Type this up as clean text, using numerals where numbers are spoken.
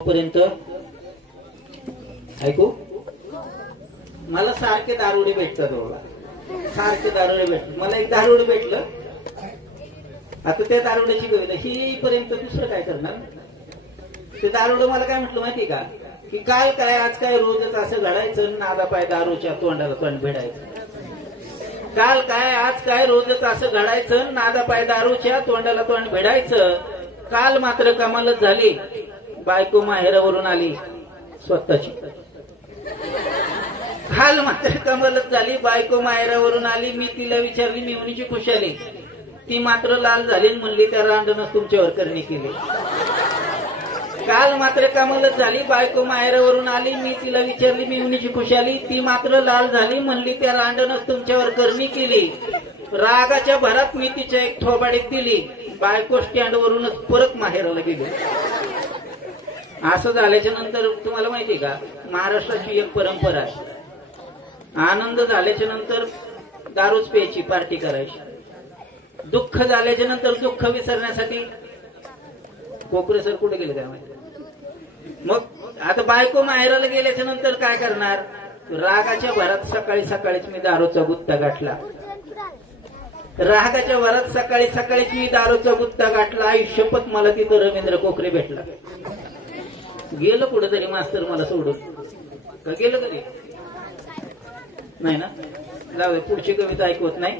पर्यंत ऐकू मला सारखे दारुडे भेटतात बाबा, सारखे दारुडे भेटतात. मला एक दारुडे भेटलं, आता त्या दारुड्याची कविता ही पर्यंत दुसरं काय करणार. ते दारुड मला काय म्हटलं माहिती का, की काल काय आज काय रोजच असं घडायचं, नादा पाय दारूच्या तोंडाला तोंड भिडायचं. काल काय आज काय रोजच असं घडायचं, नादा पाय दारूच्या तोंडाला तोंड भिडायचं. काल मात्र कमालच झाली, बायको माहेरावरून आली स्वतःची. काल मात्र कमालच झाली, बायको माहेरावरून आली. मी तिला विचारली मेवणीची खुशाली, ती मात्र लाल झाली म्हणली त्या रांडणच तुमच्यावर करणी केली. काल मात्र कमालच झाली, बायको माहेरावरून आली. मी तिला विचारली मेवणीची खुशाली, ती मात्र लाल झाली म्हणली त्या रांडणच तुमच्यावर करणी केली. रागाच्या भरात मी तिच्या एक थोबाडीत दिली, बायको स्टँडवरूनच परत माहेराला गेली. असं झाल्याच्या नंतर तुम्हाला माहिती का, महाराष्ट्राची एक परंपरा आहे, आनंद झाल्याच्या नंतर दारूच प्यायची, पार्टी करायची. दुःख झाल्याच्या नंतर दुःख विसरण्यासाठी कोकरे सर कुठे गेले काय माहिती. मग आता बायको माहेराला गेल्याच्या नंतर काय करणार, रागाच्या भरात सकाळी सकाळीच मी दारूचा गुत्ता गाठला. रागाच्या भरात सकाळी सकाळीच मी दारूचा गुत्ता गाठला. आयुष्यपत मला तिथं रवींद्र कोकरे भेटला. गेलं कुठेतरी मास्तर मला सोडून, का गेलं कधी नाही ना. जाऊ पुढची कविता ऐकवत नाही.